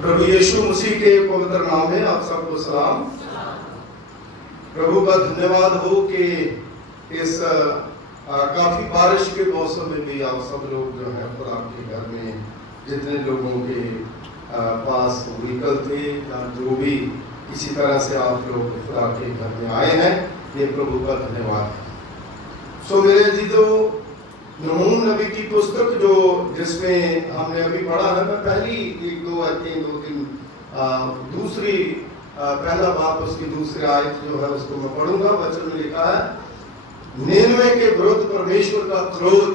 प्रभु यीशु मसीह के पवित्र नाम में आप सबको सलाम। प्रभु का धन्यवाद हो कि इस काफी बारिश के मौसम में भी आप सब लोग जो है खुदा के घर में जितने लोगों के पास व्हीकल थे या जो भी इसी तरह से आप लोग खुदा के घर में आए हैं, ये प्रभु का धन्यवाद है। सो मेरे जीजो, नहूम नबी की पुस्तक जो जिसमें हमने अभी पढ़ा है, मैं पहली एक दो आयतें दो तीन दूसरी पहला बाप उसकी दूसरी आयत जो है उसको मैं पढ़ूंगा। वचन में लिखा है, निनवे के विरुद्ध परमेश्वर का क्रोध,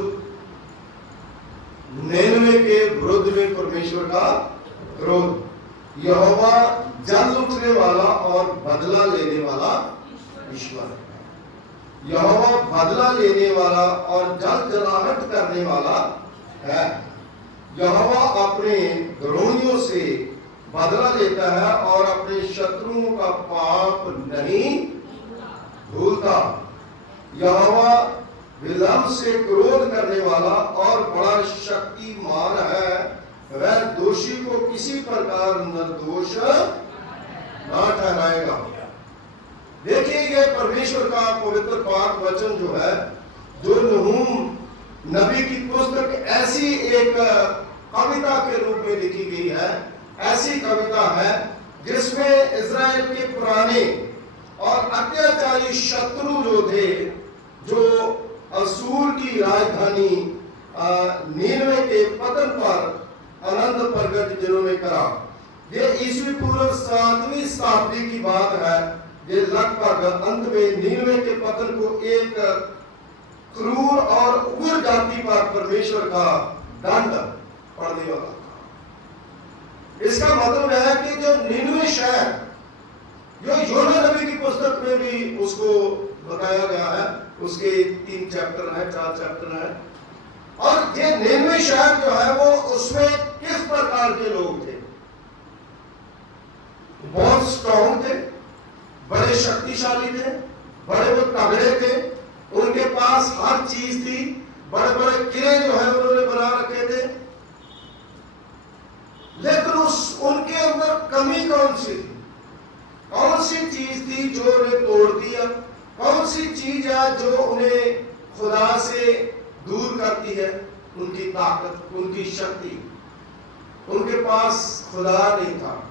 निनवे के विरुद्ध में परमेश्वर का क्रोध। यहोवा जल उठने वाला और बदला लेने वाला ईश्वर है। यहोवा बदला लेने वाला और जल जलाहट करने वाला है। यहोवा अपने द्रोहियों से बदला लेता है और अपने शत्रुओं का पाप नहीं भूलता। यहोवा विलंब से क्रोध करने वाला और बड़ा शक्तिमान है। वह दोषी को किसी प्रकार निर्दोष न ठहराएगा। देखिए, ये परमेश्वर का पवित्र पाक वचन जो है, जो नहूम नबी की पुस्तक ऐसी एक कविता के रूप में लिखी गई है, ऐसी कविता है जिसमें इज़राइल के पुराने और अत्याचारी शत्रु जो थे, जो असूर की राजधानी नीनवे के पतन पर आनंद प्रकट जिन्होंने करा। ये ईस्वी पूर्व 7वीं शताब्दी की बात है। ये लगभग अंत में नीनवे के पतन को एक क्रूर और उग्र जाति पर परमेश्वर का दंड पड़ने वाला था। इसका मतलब है कि जो नीनवे शहर, जो योना नबी की पुस्तक में भी उसको बताया गया है, उसके 3 चैप्टर हैं, 4 चैप्टर हैं। और ये नीनवे शहर जो है वो उसमें किस प्रकार के लोग थे? बहुत स्ट्रॉन्ग थे, बड़े शक्तिशाली थे, बड़े वो तगड़े थे, उनके पास हर चीज थी, बड़े बड़े किले जो है उन्होंने बना रखे थे। लेकिन उनके अंदर कमी कौन सी थी? कौन सी चीज थी जो उन्हें तोड़ दिया? कौन सी चीज है जो उन्हें खुदा से दूर करती है? उनकी ताकत, उनकी शक्ति। उनके पास खुदा नहीं था,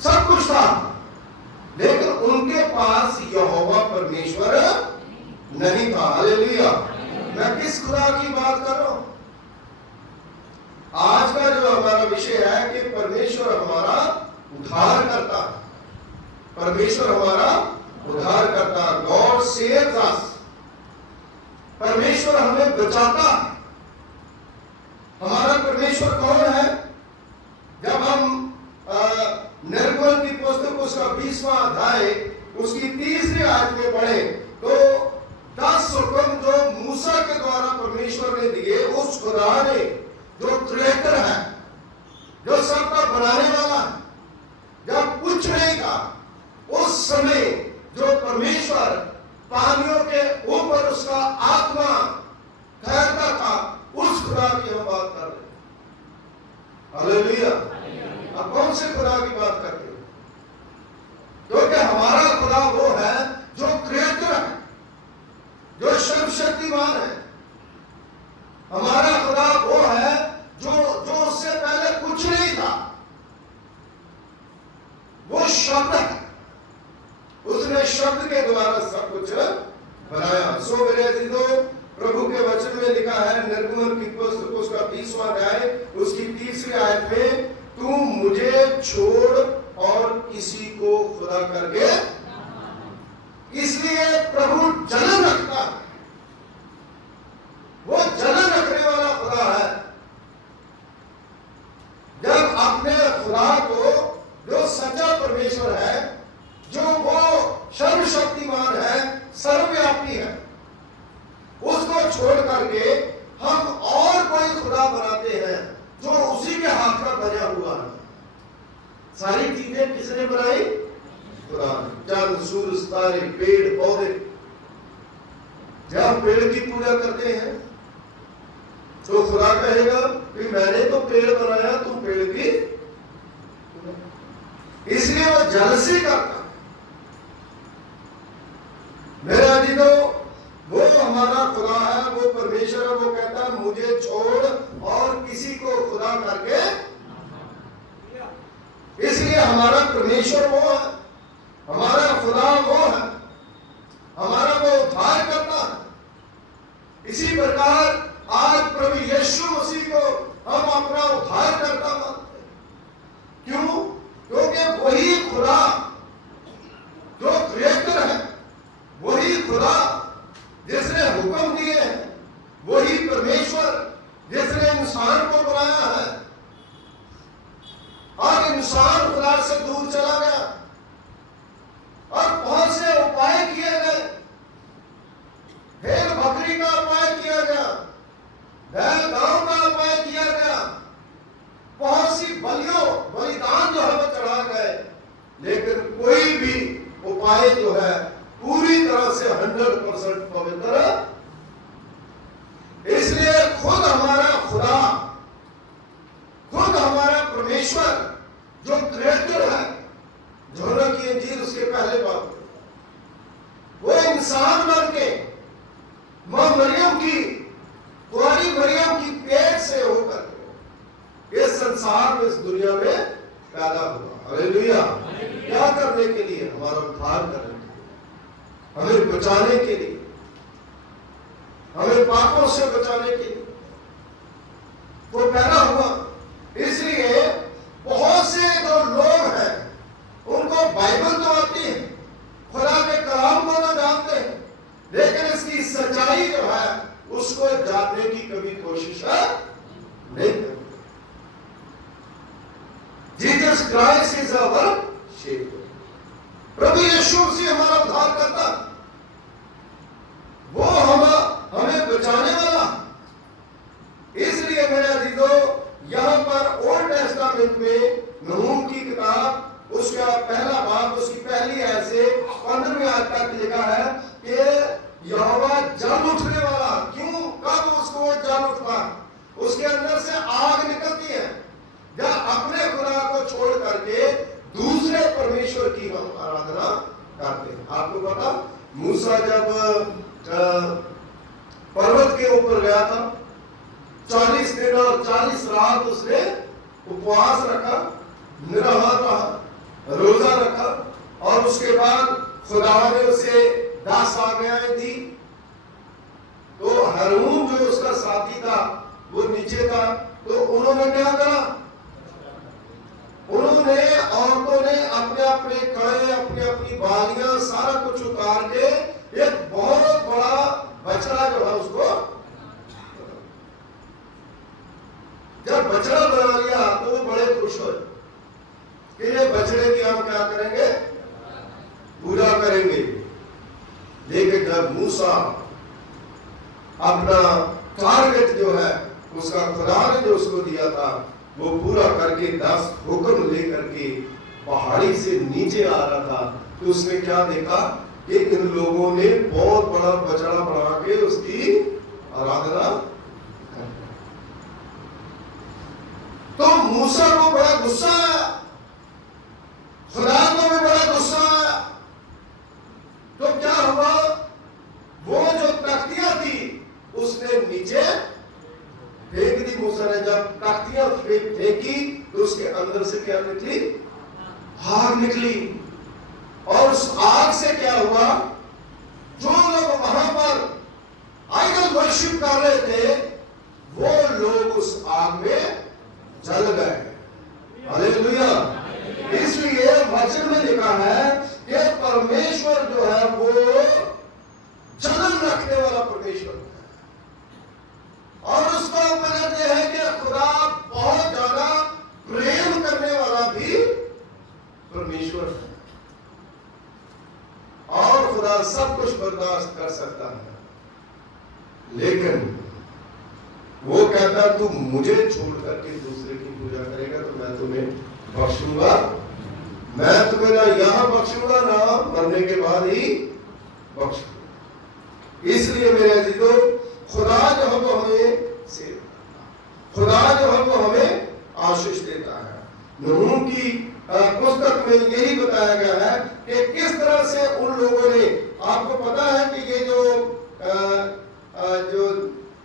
सब कुछ था, लेकिन उनके पास यहोवा परमेश्वर नहीं था। हालेलुया। मैं किस खुदा की बात कर रहा हूं? आज का जो हमारा विषय है कि परमेश्वर हमारा उद्धार करता है। परमेश्वर हमारा उद्धार करता है। God saves us. परमेश्वर हमें बचाता है। हमारा परमेश्वर कौन है? जब हम निर्गमन की पुस्तक उसका 20वां अध्याय उसकी 3री आयत में पढ़े तो 10 हुक्म जो मूसा के द्वारा परमेश्वर ने दिए, उस खुदा ने जो क्रिएटर है, जो सबका बनाने वाला है, जब कुछ नहीं था उस समय जो परमेश्वर पानियों के ऊपर उसका आत्मा ठहरता था, उस खुदा की हम बात कर रहे हैं। हालेलुया। अब कौन से खुदा की बात करते हो? क्योंकि हमारा खुदा वो है जो क्रिएटर है, जो सर्वशक्तिमान है। हमारा खुदा वो है जो उससे पहले कुछ नहीं था। वो शब्द है, उसने शब्द के द्वारा सब कुछ बनाया। सो मेरे अजीजों, प्रभु के वचन में लिखा है, निर्गमन की पुस्तक उसका 20वां अध्याय उसकी 3री आयत में, तू मुझे छोड़ और किसी को खुदा करके। इसलिए प्रभु जलन रखता है। वो जलन रखने वाला खुदा है। जब अपने खुदा को, जो सच्चा परमेश्वर है, जो वो सर्वशक्तिमान है, सर्वव्यापी है, उसको छोड़ करके हम और कोई खुदा बनाते हैं जो उसी के हाथ का बना हुआ है। सारी चीजें किसने बनाई? खुदा। चंद, सूरज, तारे, पेड़ पौधे। जब पेड़ की पूजा करते हैं तो खुदा कहेगा कि मैंने तो पेड़ बनाया, तुम पेड़ की, इसलिए वो जल से करता। मेरे अजीजों, वो हमारा खुदा है, वो परमेश्वर है। वो कहता है मुझे छोड़ और किसी को खुदा करके, इसलिए हमारा परमेश्वर वो है, हमारा खुदा वो है, हमारा वो उद्धार करता है। इसी प्रकार आज प्रभु यीशु मसीह को हम अपना उद्धार करता मानते हैं। क्यों? क्योंकि वही खुदा जो क्रिएटर है, वही खुदा जिसने हुक्म दिए हैं, वही परमेश्वर जिसने इंसान को बनाया है। और इंसान खुदा से दूर चला गया और बहुत से उपाय किए गए। भेड़ बकरी का उपाय किया गया, बैल गांव का उपाय किया गया, बहुत सी बलिदान जो है वो चढ़ा गए, लेकिन कोई भी उपाय जो है पूरी तरह से 100% पवित्र है। इसलिए खुद हमारा खुदा, खुद हमारा परमेश्वर जो क्रिएटर है, यूहन्ना की इंजील उसके पहले बाब, वो इंसान बन के मां मरियम की, कुंवारी मरियम की पेट से होकर इस संसार में, इस दुनिया में पैदा हुआ। हालेलुया। क्या करने के लिए? हमारा उद्धार करने के लिए, हमें बचाने के लिए, हमें पापों से बचाने के लिए वो पैदा हुआ। इसलिए बहुत से जो लोग हैं उनको बाइबल तो आती है, खुदा के कलाम को तो जानते हैं, लेकिन इसकी सच्चाई जो है उसको जानने की कभी कोशिश नहीं करते। Jesus Christ is our saviour. प्रभु यीशु मसीह हमारा उद्धार करता, वो हमें बचाने वाला। इसलिए मेरे अजीजों, यहां पर ओल्ड टेस्टामेंट में नहूम की किताब उसका पहला बाब, उसकी पहली आयत से 15वीं आयत तक लिखा है कि यहोवा जल उठने वाला। क्यों? कब उसको जल उठता? उसके अंदर से आग निकलती है जब अपने खुदा को छोड़ करके दूसरे परमेश्वर की हम आराधना करते हैं। आपको पता, मूसा जब पर्वत के ऊपर गया था, 40 दिन और 40 रात उसने उपवास रखा, निराहार रहा, रोजा रखा, और उसके बाद खुदा ने उसे 10 आज्ञाएं दी। तो हारून जो उसका साथी था वो नीचे था, तो उन्होंने क्या करा? उन्होंने, औरतों ने अपने अपने कड़े, अपनी अपनी बालियां सारा कुछ उतार के एक बहुत बड़ा बछड़ा जो है उसको, जब बछड़ा बना लिया तो वो बड़े खुश हुए कि ये बछड़े की हम क्या करेंगे? पूजा करेंगे। लेकिन जब मूसा अपना टारगेट जो है उसका खुदा ने जो उसको दिया था वो पूरा करके 10 हुक्म लेकर के पहाड़ी से नीचे आ रहा था, तो उसने क्या देखा कि इन लोगों ने बहुत बड़ा बछड़ा बना के उसकी आराधना। तो मूसा को बड़ा गुस्सा आया, खुदा को भी बड़ा गुस्सा आया। तो क्या हुआ? वो जो तख्तियां थी उसने नीचे फेंक दी मूसा ने। जब तख्तियां फेंकी तो उसके अंदर से क्या निकली? आग निकली। और उस आग से क्या हुआ? जो लोग वहां पर आइडल वर्शिप कर रहे थे वो लोग उस आग में जल गए। हालेलुया। इसलिए वचन में लिखा है कि परमेश्वर जो है वो जलन रखने वाला परमेश्वर है, और उसका मतलब यह है कि खुदा बहुत ज्यादा प्रेम करने वाला भी परमेश्वर है, और खुदा सब कुछ बर्दाश्त कर सकता है। लेकिन वो कहता तू मुझे छोड़ करके दूसरे की पूजा करेगा तो मैं तुम्हें बख्शूंगा, मैं तुम्हें ना यहां बख्शूंगा ना मरने के बाद ही बख्शूंगा। इसलिए मेरे अजीजों, खुदा जो है वो हमें नूह की पुस्तक में यही बताया गया है कि किस तरह से उन लोगों ने, आपको पता है कि ये जो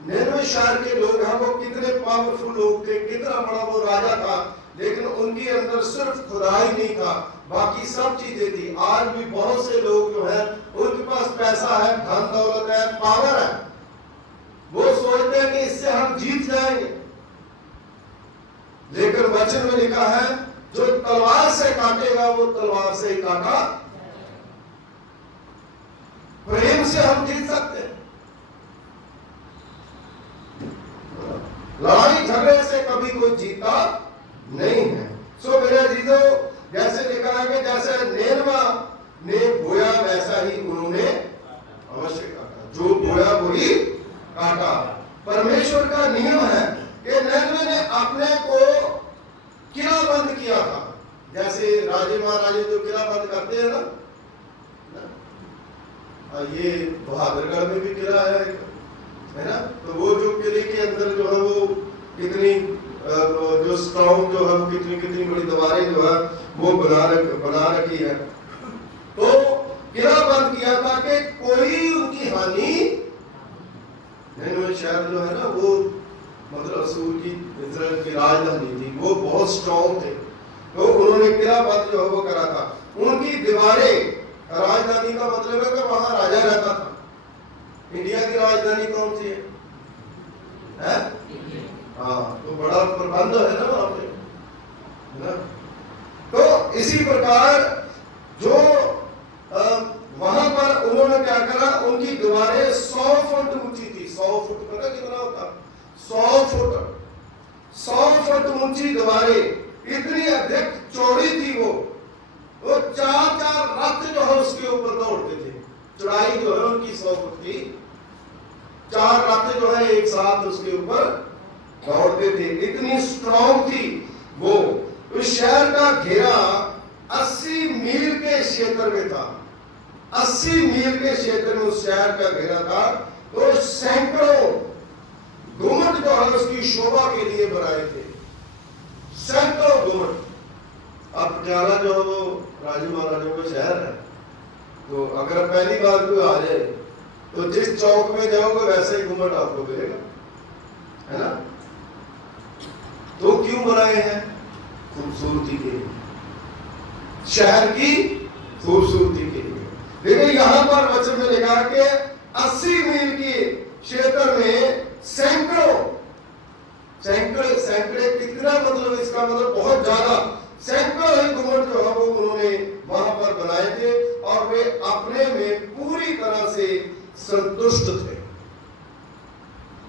निनवे शहर के लोग हैं वो कितने पावरफुल लोग थे, कितना बड़ा वो राजा था, लेकिन उनके अंदर सिर्फ खुदा ही नहीं था, बाकी सब चीजें थी। आज भी बहुत से लोग जो है उनके पास पैसा है, धन दौलत है, पावर है, वो सोचते हैं कि इससे हम जीत जाएंगे, लेकिन वचन में लिखा है जो तलवार से काटेगा वो तलवार से ही काटा। प्रेम से हम जीत सकते हैं, लड़ाई झगड़े से कभी कोई जीता नहीं है। सो मेरे अजीजों, जैसे लिखा है कि जैसे निनवा ने बोया वैसा ही उन्होंने अवश्य काटा, जो बोया वही काटा। परमेश्वर का नियम है कि निनवे ने अपने को किला बंद किया था, जैसे राजे महाराजे जो किला बंद करते हैं ना, ये बहादुरगढ़ में भी किला है ना, तो वो जो किले के अंदर जो है वो कितनी जो स्ट्रॉन्ग जो है कितनी कितनी बड़ी दीवारें जो है वो बना रखी है। तो किला बंद किया था कि कोई उनकी हानि नहीं। शहर जो है ना वो मतलब असूर की इजराइल की राजधानी थी, वो बहुत स्ट्रॉन्ग थे, तो उन्होंने किला बंद जो है वो करा था। उनकी दीवारें, राजधानी का मतलब है कि वहां राजा रहता था। इंडिया की राजधानी कौन सी है? हाँ, तो बड़ा प्रबंध है ना वहां पे, है ना। तो इसी प्रकार जो वहां पर उन्होंने क्या करा, उनकी दीवारें 100 फुट ऊंची थी। 100 फुट पता कितना होता? 100 फुट ऊंची दीवारें, इतनी अधिक चौड़ी थी वो 4-4 रथ जो है उसके ऊपर दौड़ते थे। चौड़ाई जो है उनकी 100 फुट की, 4 रथ जो है एक साथ उसके ऊपर दौड़ते थे, इतनी स्ट्रॉन्ग थी वो। उस शहर का घेरा 80 मील के क्षेत्र में था, 80 मील के क्षेत्र में उस शहर का घेरा था। तो सैकड़ों गुम्मट जो है उसकी शोभा के लिए बनाए थे, सैकड़ों गुम्मट। अब पटियाला जो है वो राजू महाराजों का शहर है, तो अगर पहली बार कोई आ जाए तो जिस चौक में जाओगे वैसे ही गुम्मट आपको मिलेगा, है ना। तो क्यों बनाए हैं? खूबसूरती के लिए, शहर की खूबसूरती के लिए। देखिए यहां पर वचन में लिखा कि 80 मील के क्षेत्र में सैकड़े कितना, मतलब इसका मतलब बहुत ज्यादा, सैकड़ों ही गुम्मट जो है वो उन्होंने वहां पर बनाए थे, और वे अपने में पूरी तरह से संतुष्ट थे,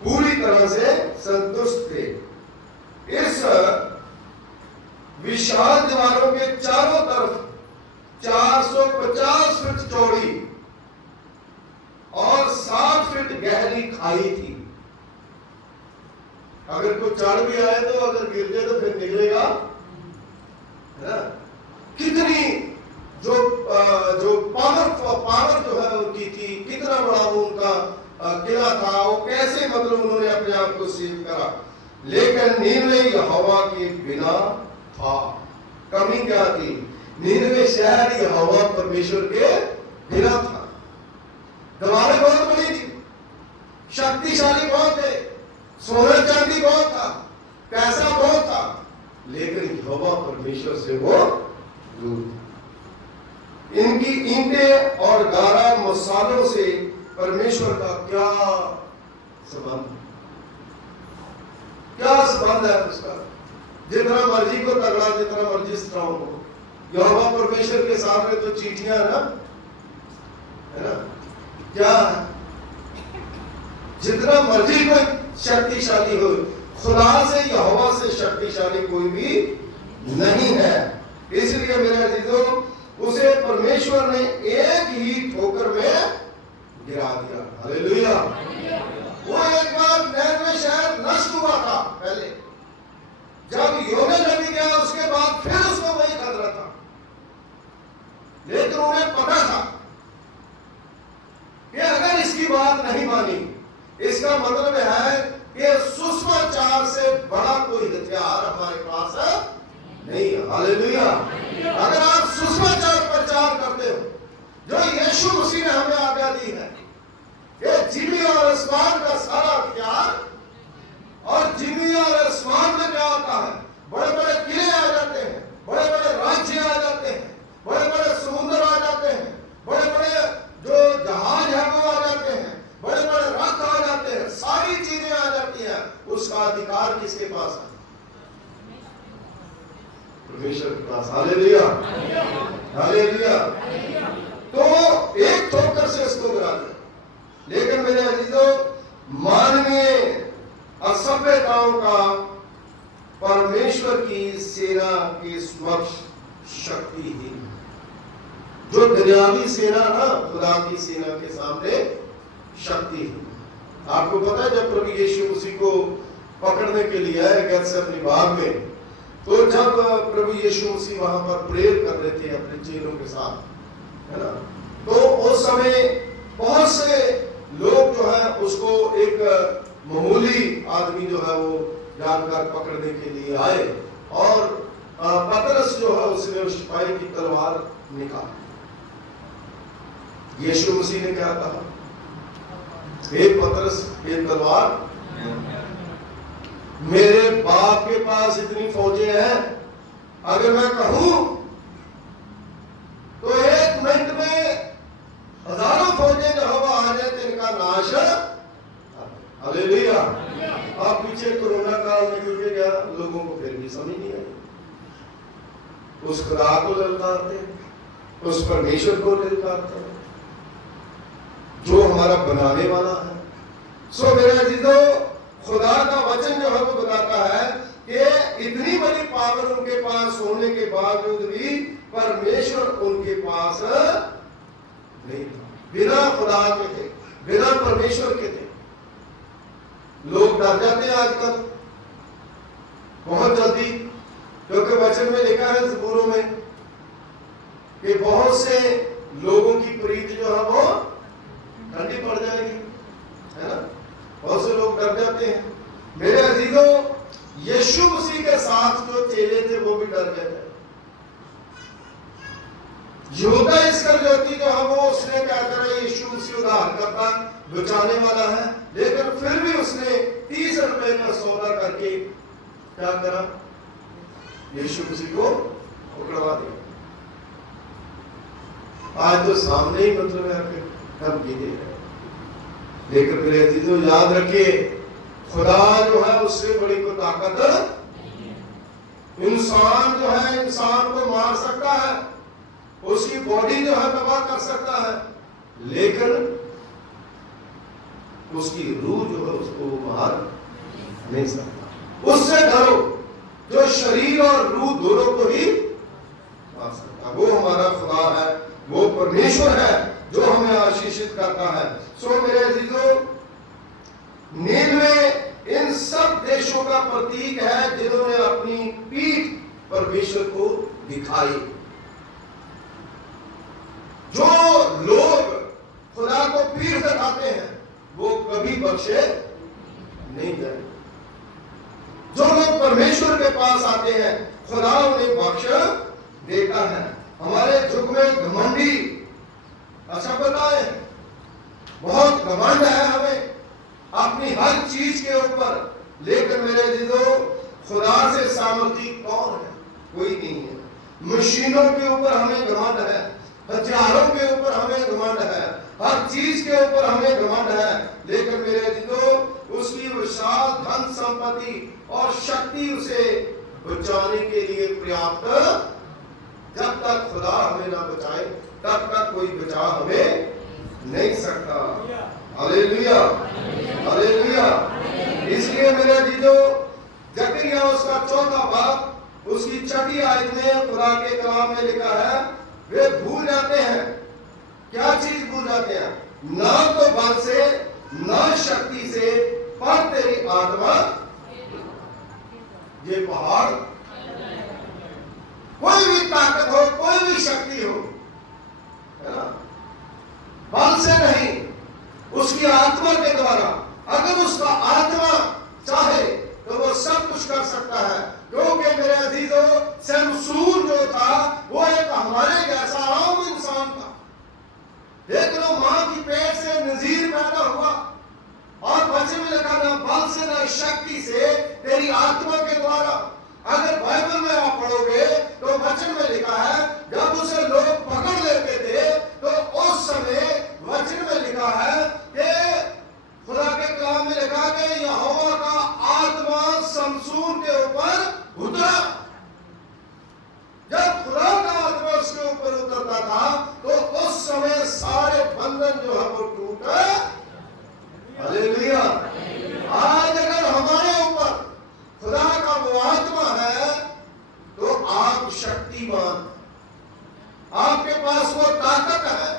पूरी तरह से संतुष्ट थे। इस विशाल दीवारों के चारों तरफ 450 फीट चौड़ी और 60 फीट गहरी खाई थी। अगर कोई चढ़ भी आए तो अगर गिर जाए तो फिर निकलेगा, है ना। कितनी जो पावर जो है उनकी थी, कितना बड़ा वो उनका किला था, वो कैसे मतलब उन्होंने अपने आप को सेव करा। लेकिन नीनवे यहोवा के बिना था। कमी क्या थी? नीनवे शहर यहोवा परमेश्वर के बिना था। दीवारें बहुत बड़ी थी, शक्तिशाली बहुत थे, सोना चांदी बहुत था, पैसा बहुत था, लेकिन यहोवा परमेश्वर से वो दूर था। इनकी ईंटें और गारा मसालों से परमेश्वर का क्या संबंध, क्या संबंध है उसका? जितना मर्जी को तगड़ा, जितना मर्जी स्ट्रॉन्ग हो, यहोवा परमेश्वर के सामने तो चींटियां ना, है ना। क्या जितना मर्जी कोई शक्तिशाली हो, खुदा से यहोवा से शक्तिशाली कोई भी नहीं है। इसलिए मेरे अजीजों, उसे परमेश्वर ने एक ही ठोकर में गिरा दिया। हालेलुया। वो एक बार निनवे शहर नष्ट हुआ था पहले, जब योना नबी गया उसके बाद फिर उसको वही खतरा था, लेकिन उन्हें पता था कि अगर इसकी बात नहीं मानी, इसका मतलब है कि सुसमाचार से बड़ा कोई हथियार हमारे पास नहीं आ हालेलुया। अगर आप सुसमाचार प्रचार करते हो जो यीशु मसीह ने हमें आज्ञा दी है, ये जिमी और आसमान का सारा अख्तियार, और जिमी और आसमान में क्या होता है, बड़े बड़े किले आ जाते हैं, बड़े बड़े राज्य आ जाते हैं, बड़े बड़े समुद्र आ जाते हैं, बड़े बड़े जो जहाज है वो आ जाते हैं, बड़े बड़े रथ आ जाते हैं, सारी चीजें आ जाती हैं। उसका अधिकार किसके पास है? परमेश्वर के पास। Hallelujah, hallelujah. तो एक ठोकर से उसको गिरा दिया। लेकिन मेरे अजीजों, मानवीय असभ्यताओं का परमेश्वर की सेना के समक्ष शक्ति ही, जो दुनियावी सेना ना, खुदा की सेना के सामने शक्ति ही। आपको पता है जब प्रभु यीशु मसीह को पकड़ने के लिए आए गेत्सेमनी बाग में, तो जब प्रभु यीशु मसीह वहां पर प्रेयर कर रहे थे अपने चेलों के साथ, है ना, तो उस समय बहुत से लोग जो है उसको एक मामूली आदमी जो है वो जानकर पकड़ने के लिए आए, और पतरस जो है उसने उस सिपाही की तलवार निकाली। यीशु मसीह ने क्या कहा? हे पतरस, ये तलवार मेरे बाप के पास इतनी फौजें हैं, अगर मैं कहूं तो 1 मिनट में हजारों फौजें जो हवा आ जाए तो इनका नाश। हालेलुया। अब पीछे कोरोना काल में गुजर गया, लोगों को फिर भी समझ नहीं आई। उस खुदा को ललकारते, उस परमेश्वर को ललकारते जो हमारा बनाने वाला है। सो मेरे अजीजों, खुदा का वचन जो है वो बताता है कि इतनी बड़ी पावर उनके पास होने के बावजूद भी परमेश्वर उनके पास नहीं था। बिना खुदा के थे, बिना परमेश्वर के थे। लोग डर जाते हैं आजकल बहुत जल्दी, क्योंकि वचन में लिखा है ज़बूरों में कि बहुत से लोगों की प्रीति जो है वो ठंडी पड़ जाएगी, है ना। बहुत से लोग डर जाते हैं। मेरे अजीजों, यीशु मसीह के साथ जो चेले थे वो भी डर गए थे। यहूदा इस्करियोती जो है वो उसने क्या करा, यीशु मसीह उद्धारकर्ता बचाने वाला है, लेकिन फिर भी उसने 30 रुपए का सौदा करके क्या करा, यीशु मसीह को पकड़वा दिया। आज तो सामने ही मतलब है धमकी दे रहे, लेकिन मेरे अजीजों याद रखिए, खुदा जो है उससे बड़ी कोई ताकत, इंसान जो है इंसान को मार सकता है, उसकी बॉडी जो है तबाह कर सकता है, लेकिन उसकी रूह जो है उसको मार नहीं सकता। उससे डरो जो शरीर और रूह दोनों को ही मार सकता। वो हमारा खुदा है, वो परमेश्वर है जो हमें आशीषित करता है। सो मेरे अजीजों, नीनवे इन सब देशों का प्रतीक है जिन्होंने अपनी पीठ परमेश्वर को दिखाई। जो लोग खुदा को पीठ दिखाते हैं वो कभी बख्शे नहीं जाए। जो लोग परमेश्वर के पास आते हैं खुदा उन्हें बख्श देता है। हमारे युग में घमंडी, अच्छा पता है, बहुत घमंड है हमें अपनी हर चीज के ऊपर, लेकिन मेरे अजीजों, खुदा से सामर्थी कौन है? कोई नहीं है। मशीनों के ऊपर हमें घमंड है, हथियारों के ऊपर हमें घमंड है, हर चीज के ऊपर हमें घमंड है, लेकिन मेरे अजीजों, उसकी विशाल धन संपत्ति और शक्ति उसे बचाने के लिए पर्याप्त। जब तक खुदा हमें ना बचाए तब तक कोई बचा हमें नहीं सकता। Hallelujah, hallelujah. इसलिए मेरे अजीजों, जकरिया उसका 4था बाब उसकी 6ठी आयत में खुदा के कलाम में लिखा है, वे भूल जाते हैं। क्या चीज भूल जाते हैं? ना तो बल से ना शक्ति से, पर तेरी आत्मा। ये पहाड़, कोई भी ताकत हो, कोई भी शक्ति हो, है ना, बल से नहीं, उसकी आत्मा के द्वारा। अगर उसका आत्मा चाहे तो वो सब कुछ कर सकता है, क्योंकि मेरे अजीजों, स्वयं वचन में लिखा है जब उसे लोग पकड़ लेते थे तो उस समय वचन में लिखा है कि खुदा के कलाम में लिखा कि यहोवा का आत्मा शमशून के ऊपर उतरा। जब खुदा का आत्मा उसके ऊपर उतरता था तो उस समय सारे बंधन जो है वो टूटे। हालेलुया। आज अगर हमारे ऊपर खुदा का वो आत्मा है तो आप शक्तिमान, आपके पास वो ताकत है,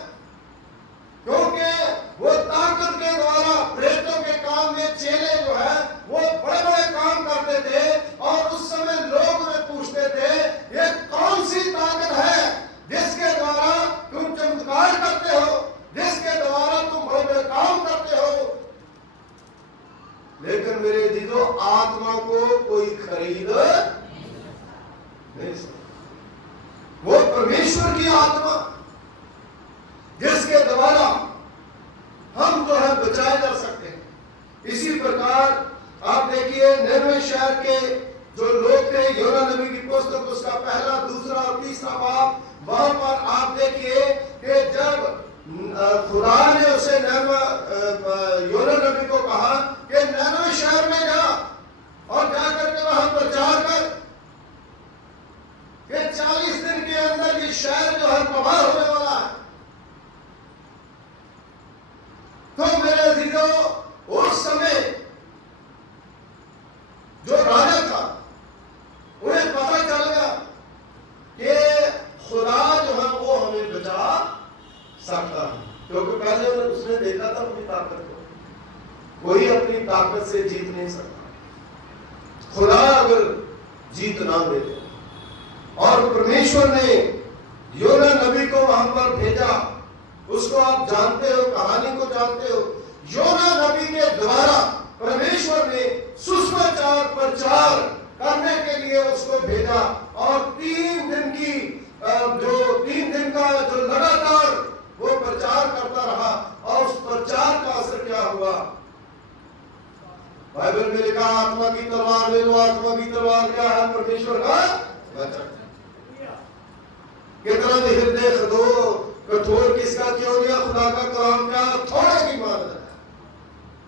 क्योंकि वो ताकत के द्वारा प्रेतों के काम में चेले जो है वो बड़े बड़े काम करते थे और उस समय लोग उन्हें पूछते थे ये कौन सी ताकत है जिसके द्वारा तुम चमत्कार करते हो, जिसके द्वारा तुम बड़े बड़े काम करते हो। लेकिन मेरे दीदो आत्मा को कोई खरीद नहीं सकता। वो परमेश्वर की आत्मा जिसके द्वारा हम जो है बचाए जा सकते हैं। इसी प्रकार आप देखिए निनवे शहर के जो लोग थे, योना नबी की पुस्तक उसका पहला, दूसरा और तीसरा बाब, वहां पर आप देखिए कि जब खुदा ने उसे योना नबी को कहा कि निनवे शहर में जा और जाकर के वहां प्रचार कर कि 40 दिन के अंदर ये शहर जो है तबाह होने वाला है। तो मेरे अजीजों उस समय जो राजा था उन्हें पता चल गया कि खुदा जो है वो हमें बचा सकता है, क्योंकि पहले उसने देखा था अपनी ताकत को। कोई अपनी ताकत से जीत नहीं सकता, खुदा अगर जीत ना दे। और परमेश्वर ने योना नबी को वहां पर भेजा, उसको आप जानते हो, कहानी को जानते हो। योना नबी के द्वारा परमेश्वर ने सुसमाचार प्रचार करने के लिए उसको भेजा और 3 दिन की जो 3 दिन का जो लगातार वो प्रचार करता रहा और उस प्रचार का असर क्या हुआ? बाइबल में लिखा आत्मा की तलवार ले लो। आत्मा की तलवार क्या है? परमेश्वर का वचन। कितना भी हृदय कठोर किसका क्यों गया? खुदा का कलाम क्या थोड़े की मान है,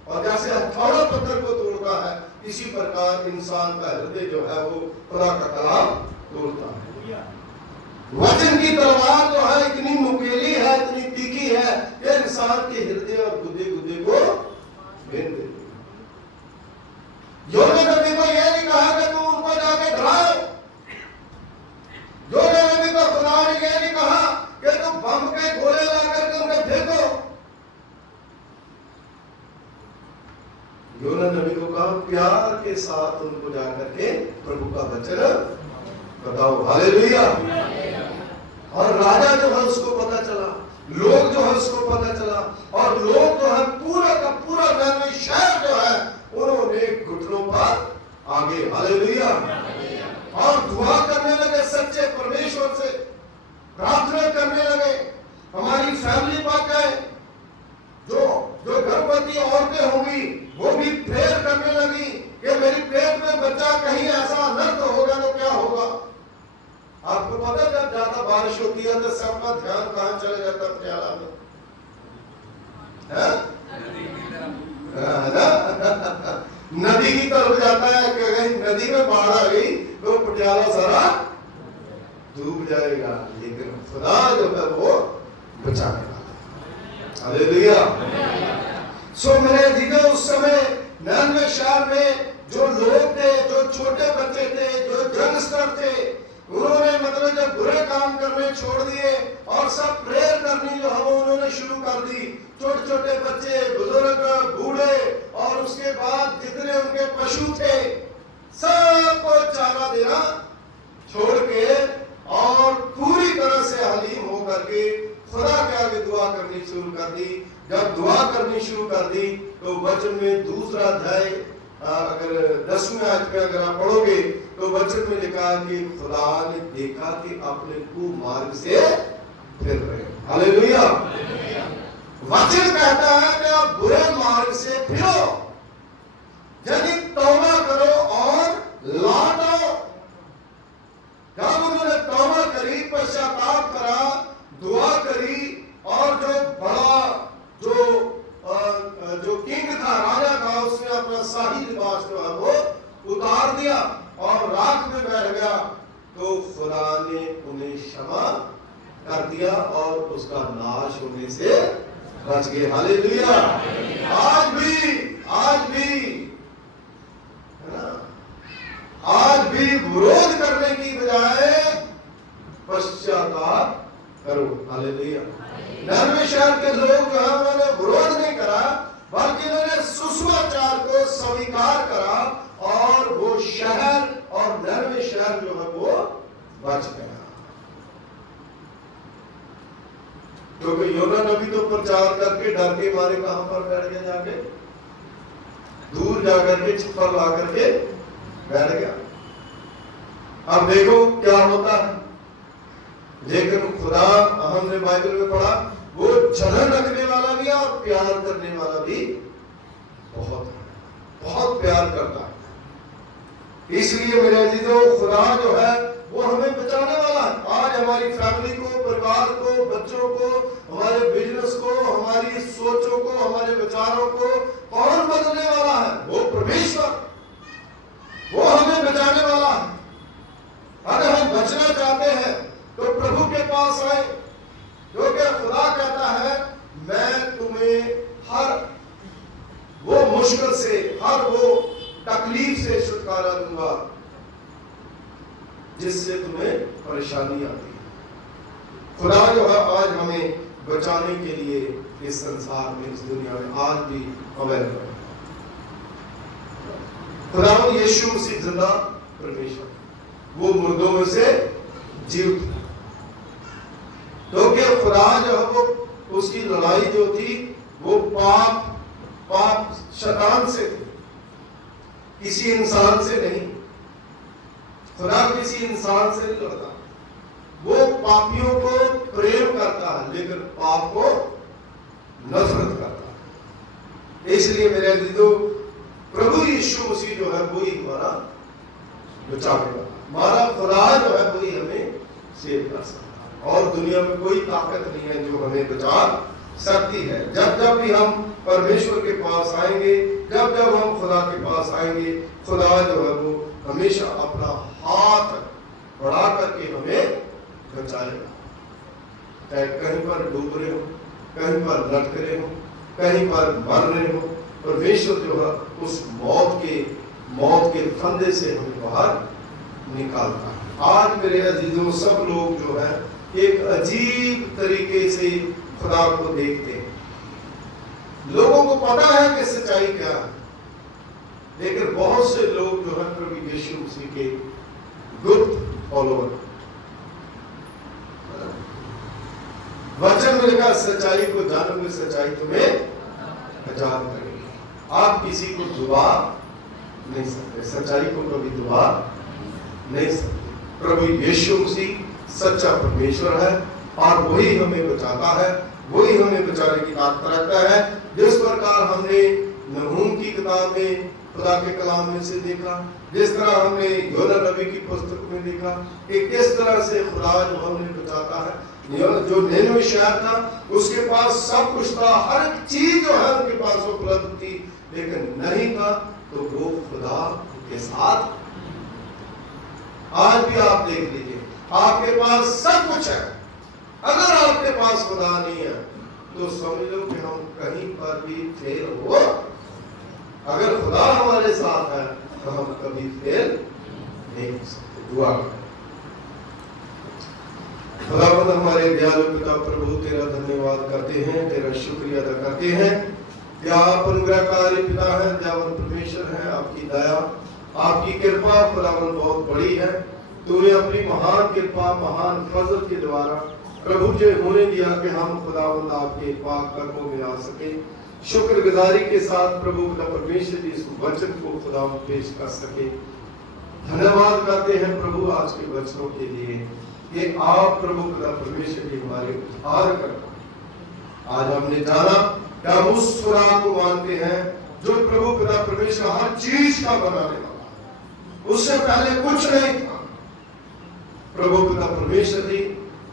और जैसे हथौड़ा पत्थर को तोड़ता है इसी प्रकार इंसान का हृदय जो है वो खुदा का कलाम तोड़ता है। वचन की तलवार जो है इतनी नुकीली है, इतनी तीखी है कि इंसान के हृदय और गुदे गुदे को भेद देती है। योना नबी को यह नहीं कहा कि तुम उनको जाके डराओ। योना नबी को खुदा ने यह नहीं कहा कि तुम बम के गोले लाकर के उन्हें फेंको। योना नबी को कहा प्यार के साथ उनको जाकर के प्रभु का वचन बताओ। हालेलुया। और राजा जो है उसको पता चला, लोग जो है उसको पता चला, और लोग जो है पूरा का पूरा निनवे शहर जो है उन्होंने घुटनों पर आगे हालेलुया और दुआ करने लगे, सच्चे परमेश्वर से प्रार्थना करने लगे। हमारी फैमिली बात है, जो गर्भवती औरतें होंगी वो भी प्रेयर करने लगी कि मेरी पेट में बच्चा कहीं ऐसा अनर्थ होगा तो क्या होगा। आपको पता है जब ज्यादा बारिश होती है तो सबका ध्यान कहां चले जाता है? पटियाला में नदी की तरफ जाता है कि अगर नदी में बाढ़ आ गई तो पटियाला सारा डूब जाएगा, लेकिन खुदा जो है वो बचाने वाला। हालेलुया। सो मेरे दीदे उस समय निनवे शहर में जो लोग थे, जो छोटे बच्चे थे, जो यंगस्टर थे, उन्होंने मतलब जब बुरे काम करने छोड़ दिए और सब प्रेयर करनी जो है वो उन्होंने शुरू कर दी। छोटे छोटे बच्चे, बुजुर्ग, बूढ़े और उसके बाद जितने उनके पशु थे सबको चारा देना छोड़ के और पूरी तरह से हलीम होकर के खुदा के आगे दुआ करनी शुरू कर दी। जब दुआ करनी शुरू कर दी तो वचन में दूसरा अध्याय अगर 10वें आयत में अगर आप पढ़ोगे तो वचन में लिखा कि खुदा ने देखा कि अपने कुमार्ग से फिर रहे। हालेलुया। वचन कहता है कि आप बुरे मार्ग से फिरो, यदि तौबा करो और लौटो। जब उन्होंने तौबा और राख में बैठ गया, तो खुदा ने उन्हें क्षमा कर दिया और उसका नाश होने से बच गए। हालेलुया। आज भी है ना, आज भी विरोध करने की बजाय पश्चाताप करो। हालेलुया। नरवे शहर के लोग जो है उन्होंने विरोध नहीं करा, बल्कि उन्होंने सुसमाचार को स्वीकार करा और वो शहर और नरवे शहर जो है वो बच गया। क्योंकि योना नबी तो प्रचार करके डर के मारे कहां पर बैठ गया, जाके दूर जाकर के छप्पर ला करके बैठ गया। अब देखो क्या होता है। लेकिन खुदा, हमने बाइबल में पढ़ा, वो जलन रखने वाला भी है और प्यार करने वाला भी बहुत बहुत प्यार करता है। इसलिए मेरे अजीजों, खुदा जो है वो हमें बचाने वाला है। आज हमारी फैमिली को, परिवार को, बच्चों को, हमारे बिजनेस को, हमारी सोचों को, हमारे विचारों को कौन बदलने वाला है? वो परमेश्वर। वो हमें बचाने वाला है। अगर हम बचना चाहते हैं तो प्रभु के पास आए, क्योंकि खुदा कहता है मैं तुम्हें हर वो मुश्किल से, हर वो तकलीफ से छुटकारा दूंगा जिससे तुम्हें परेशानी आती है। खुदा जो है आज हमें बचाने के लिए इस संसार में, इस दुनिया में आज भी अवेलेबल है। खुदा यीशु मसीह जिंदा परमेश्वर, वो मुर्दों में से जीवित है। तो क्या खुदा जो है वो, उसकी लड़ाई जो थी वो पाप शैतान से थी, किसी इंसान से नहीं। खुदा किसी इंसान से नहीं लड़ता। वो पापियों को प्रेम करता है लेकिन पाप को नफरत करता है। इसलिए मेरे अजीजों, प्रभु यीशु मसीह जो है वही हमारा बचाने वाला, हमारा खुदा जो है वही हमें सेव कर सकता है, और दुनिया में कोई ताकत नहीं है जो हमें बचा सकती है। जब जब भी हम परमेश्वर के पास आएंगे, जब जब हम खुदा के पास आएंगे, खुदा जो है वो हमेशा अपना हाथ बढ़ा करके हमें बचाएगा। चाहे कहीं पर डूब रहे हो, कहीं पर लटक रहे हो, कहीं पर मर रहे हो, परमेश्वर जो है उस मौत के फंदे से हमें बाहर निकालता है। आज मेरे अजीजों, सब लोग जो है एक अजीब तरीके से खुदा को देखते हैं। लोगों को पता है कि सच्चाई क्या है, लेकिन बहुत से लोग जो है प्रभु यीशु मसीह के गुप्त फॉलोअर। वचन में लिखा, सच्चाई को जानोगे सच्चाई तुम्हें आजाद करेगी। आप किसी को दुबा नहीं सकते, सच्चाई को कभी दुबा नहीं सकते। प्रभु यीशु मसीह सच्चा परमेश्वर है और वही हमें बचाता है, वही हमें बचाने की ताकत रखता है। जिस प्रकार हमने नहूम की किताब में खुदा के कलाम में से देखा, जिस तरह हमने योना नबी की पुस्तक में देखा कि किस तरह से खुदा जो हमें बचाता है। जो निनवे शहर था उसके पास सब कुछ था, हर एक चीज जो है उनके पास उपलब्ध थी, लेकिन नहीं था तो वो खुदा के साथ। आज भी आप देख लीजिए, आपके पास सब कुछ है, अगर आपके पास खुदा नहीं है तो समझ लो कि हम कहीं पर भी फेल हो। अगर खुदा हमारे साथ है तो हम कभी फेल नहीं हो सकते। दुआ करें। खुदावंद हमारे दयालु पिता प्रभु, तेरा धन्यवाद करते हैं, तेरा शुक्रिया अदा करते हैं कि आप अनुग्रहकारी पिता हैं, दयावान परमेश्वर हैं। आपकी दया, आपकी कृपा खुदावंद बहुत बड़ी है। तूने अपनी महान कृपा, महान फजल के द्वारा प्रभु जो होने दिया कि हम खुदावंद आपके पाक कदमों में आ सके। शुक्रगुजारी के साथ प्रभु परमेश्वर इस वचन को खुदावंद पेश कर सके। धन्यवाद करते हैं प्रभु आज के वचनों के लिए कि आप प्रभु परमेश्वर जी हमारे उद्धार करना। आज हमने जाना कि हम उस खुदा को मानते हैं जो प्रभु पिता परमेश्वर हर चीज का बनाने वाला, उससे पहले कुछ नहीं था। प्रभु पिता परमेश्वर जी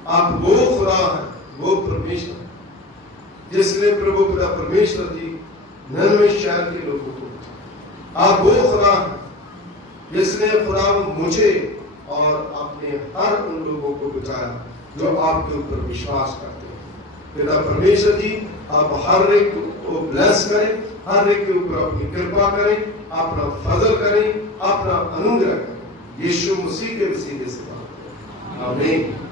आप वो खुदा है, वो परमेश्वर जिसने प्रभु पिता परमेश्वर जी निनवे शहर के लोगों को, आप वो खुदा है जिसने खुदा मुझे और अपने हर उन लोगों को बचाया जो आपके ऊपर विश्वास करते हैं। पिता परमेश्वर जी, आप हर एक को ब्लेस करें, हर एक के ऊपर अपनी कृपा करें, अपना फजल करें, अपना अनुग्रह करें। यीशु मसीह के वसीले से आमीन।